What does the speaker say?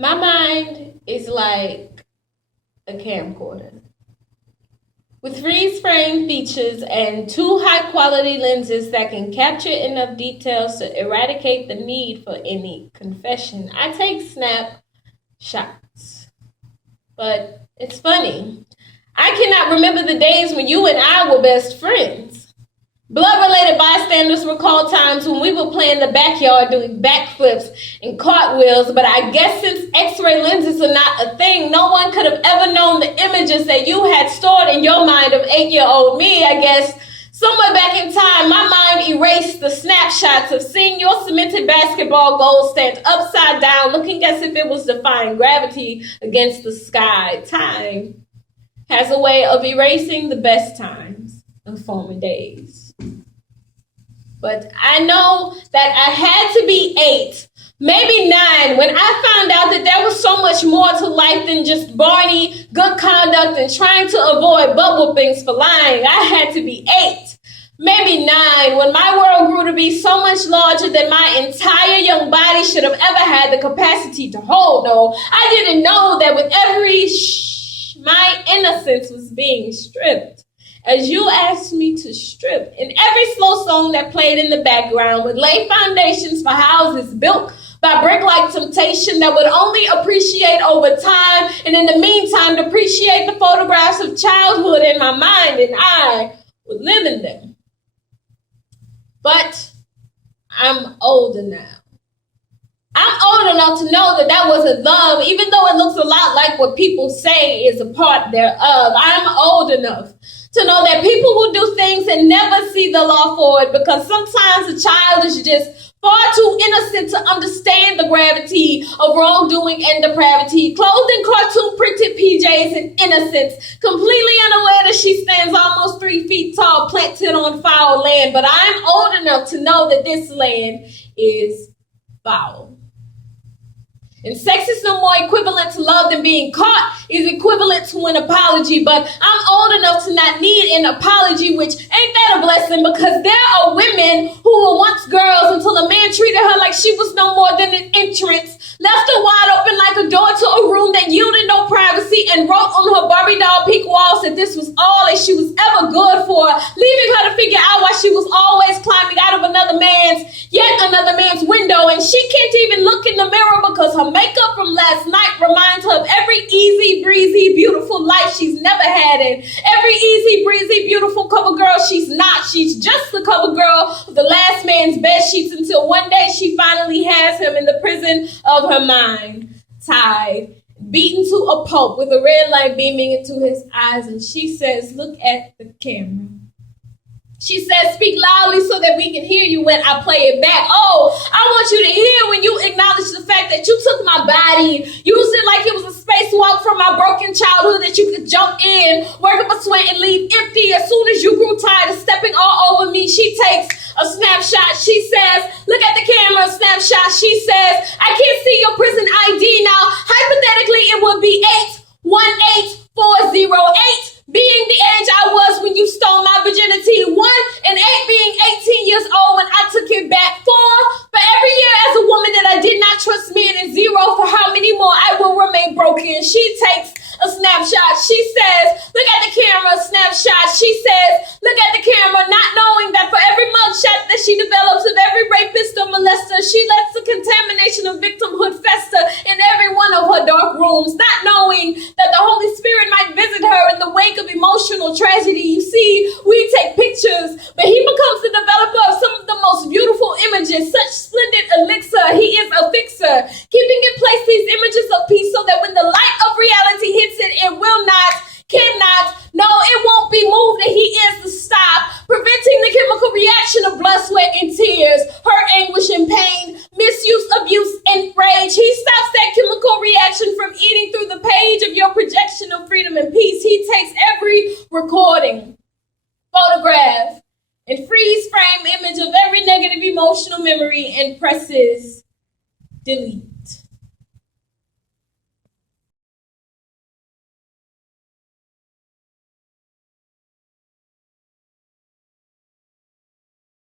My mind is like a camcorder with freeze frame features and two high quality lenses that can capture enough details to eradicate the need for any confession. I take snap shots. But it's funny. I cannot remember the days when you and I were best friends. Blood-related bystanders recall times when we were playing in the backyard doing backflips and cartwheels, but I guess since x-ray lenses are not a thing, no one could have ever known the images that you had stored in your mind of 8-year-old me. I guess somewhere back in time, my mind erased the snapshots of seeing your cemented basketball goal stand upside down, looking as if it was defying gravity against the sky. Time has a way of erasing the best times of former days. But I know that I had to be 8, maybe 9, when I found out that there was so much more to life than just Barney, good conduct, and trying to avoid butt whoopings for lying. I had to be 8, maybe 9, when my world grew to be so much larger than my entire young body should have ever had the capacity to hold. No, I didn't know that with every my innocence was being stripped. As you asked me to strip, and every slow song that played in the background would lay foundations for houses built by brick-like temptation that would only appreciate over time, and in the meantime depreciate the photographs of childhood in my mind, and I would live in them. But I'm older now. I'm old enough to know that that wasn't love, even though it looks a lot like what people say is a part thereof. I'm old enough to know that people will do things and never see the law for it, because sometimes a child is just far too innocent to understand the gravity of wrongdoing and depravity. Clothed in cartoon printed PJs and innocence, completely unaware that she stands almost 3 feet tall, planted on foul land. But I'm old enough to know that this land is foul. And sex is no more equivalent to love than being caught is equivalent to an apology. But I'm old enough to not need an apology, which ain't that a blessing, because there are women who were once girls until a man treated her like she was no more than an entrance, left her wide open like a door to a room that yielded no privacy, and wrote on her Barbie doll pink walls that this was all that she was ever good for, leaving her to figure out why she was always climbing out of yet another man's window, and she can't even look in the mirror because her makeup from last night reminds her of every easy, breezy, beautiful life she's never had, and every easy, breezy, beautiful cover girl she's not. She's just the cover girl of the last man's bed sheets until one day she finally has him in the prison of her mind, tied, beaten to a pulp with a red light beaming into his eyes, and she says, "Look at the camera." She says, "Speak loudly so that we can hear you when I play it back." Oh, I want you to hear when you acknowledge the fact that you took my body, used it like it was a spacewalk from my broken childhood that you could jump in, work up a sweat, and leave empty. As soon as you grew tired of stepping all over me, she takes a snapshot. She says, "Look at the camera," snapshot. She says, "I can't see your prison ID now." Hypothetically, it would be 818408. Being the age I was when you stole my virginity. 1 and 8 being 18 years old when I took it back. 4 for every year as a woman that I did not trust me, and 0 for how many more I will remain broken. She takes a snapshot. She says, "Look at the camera," snapshot. She says, "Look at the camera," not knowing that for every mugshot that she develops of every rapist or molester, she lets the contamination of victimhood fester in every one of her dark rooms, not knowing that the Holy Spirit might visit her in the wake of emotional tragedy. You see, we take pictures, but he becomes the developer of some of the most beautiful images, such splendid elixir. He is a fixer, keeping in place these images of peace so that when the light of reality hits it will not, cannot, no, it won't be moved, and he is the stop, preventing the chemical reaction of blood, sweat, and tears, hurt, anguish, and pain, misuse, abuse, and rage. He stops that chemical reaction from eating through the page of your projection of freedom and peace. He takes every recording, photograph, and freeze frame image of every negative emotional memory and presses delete.